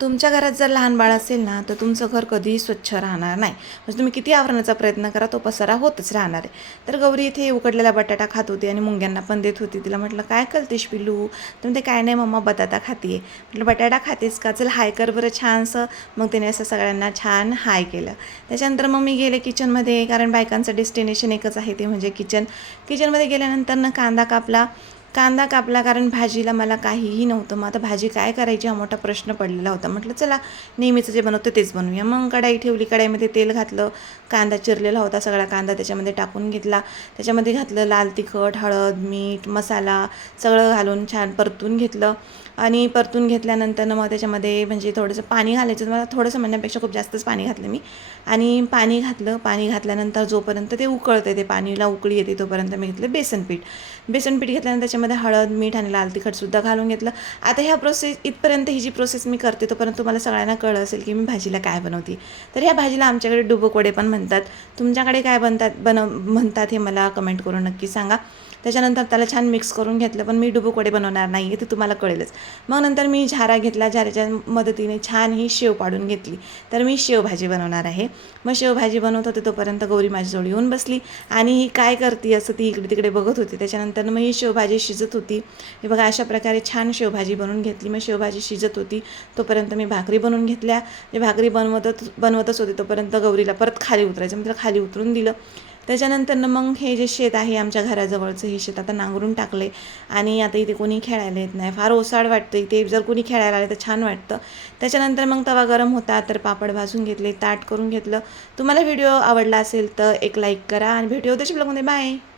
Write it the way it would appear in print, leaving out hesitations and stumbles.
तुमच्या घरात जर लहान बाळ असेल ना, तर तुमचं घर कधीही स्वच्छ राहणार नाही. म्हणजे तुम्ही किती आवरण्याचा प्रयत्न करा, तो पसारा होतच राहणार आहे. तर गौरी इथे उकडलेला बटाटा खात होती आणि मुंग्यांना पण देत होती. तिला म्हटलं, "काय करतेस पिल्लू?" तर म्हणते, "काय नाही मम्मा, बटाटा खाते." म्हटलं, "बटाटा खातेस का? चल हाय कर बरं छानसं." मग तिने असं सगळ्यांना छान हाय केलं. त्याच्यानंतर मग मी गेले किचनमध्ये, कारण बायकांचं डेस्टिनेशन एकच आहे, ते म्हणजे किचन. किचनमध्ये गेल्यानंतर ना कांदा कापला कारण भाजीला मला काहीही नव्हतं. मग आता भाजी काय करायची हा मोठा प्रश्न पडलेला होता. म्हटलं चला नेहमीचं जे बनवतं तेच बनवूया. मग कढाई ठेवली, कढाईमध्ये तेल घातलं, कांदा चिरलेला होता सगळा कांदा त्याच्यामध्ये टाकून घेतला. त्याच्यामध्ये घातलं लाल तिखट, हळद, मीठ, मसाला सगळं घालून छान परतून घेतलं. आणि परतून घेतल्यानंतर मग त्याच्यामध्ये म्हणजे थोडंसं पाणी घालायचं. मला थोडंसं म्हणण्यापेक्षा खूप जास्तच पाणी घातलं मी. आणि पाणी घातल्यानंतर जोपर्यंत ते उकळते, ते पाणीला उकळी येते, तोपर्यंत मी घेतलं बेसनपीठ घेतल्यानंतर त्याच्यामध्ये हळद, मीठ आणि लाल तिखटसुद्धा घालून घेतलं. आता ह्या इथपर्यंत ही जी प्रोसेस मी करते, तोपर्यंत तुम्हाला सगळ्यांना कळलं असेल की मी भाजीला काय बनवते. तर ह्या भाजीला आमच्याकडे डुबोक वडे पण म्हणतात. तुमच्याकडे काय म्हणतात हे मला कमेंट करून नक्की सांगा. त्याच्यानंतर त्याला छान मिक्स करून घेतलं, पण मी डुबोक वडे बनवणार नाही आहे, ते तुम्हाला कळेलच. मग नंतर मी झारा घेतला, झाऱ्याच्या मदतीने छान ही शेव पाडून घेतली. तर मी शेवभाजी बनवणार आहे. मग शेवभाजी बनवत होते तोपर्यंत गौरी माझ्याजवळ येऊन बसली आणि ही काय करते असं ती इकडे तिकडे बघत होती. त्याच्यानंतर मग ही शेवभाजी शिजत होती. हे बघा अशा प्रकारे छान शेवभाजी बनवून घेतली. मग शेवभाजी शिजत होती तोपर्यंत मी भाकरी बनवून घेतल्या. भाकरी बनवतच होते तोपर्यंत गौरीला परत खाली उतरायचं, मग तिला खाली उतरून दिलं. त्याच्यानंतर मग हे जे शेत आहे आमच्या घराजवळचं, हे शेत आता नांगरून टाकले आणि आता इथे कोणी खेळायला येत नाही. फार ओसाड वाटतं इथे, जर कोणी खेळायला आले तर छान वाटतं. त्याच्यानंतर मग तवा गरम होता तर पापड भाजून घेतले, ताट करून घेतलं. तुम्हाला व्हिडिओ आवडला असेल तर एक लाईक करा आणि भेटूया उद्याच्या ब्लॉगमध्ये. बाय.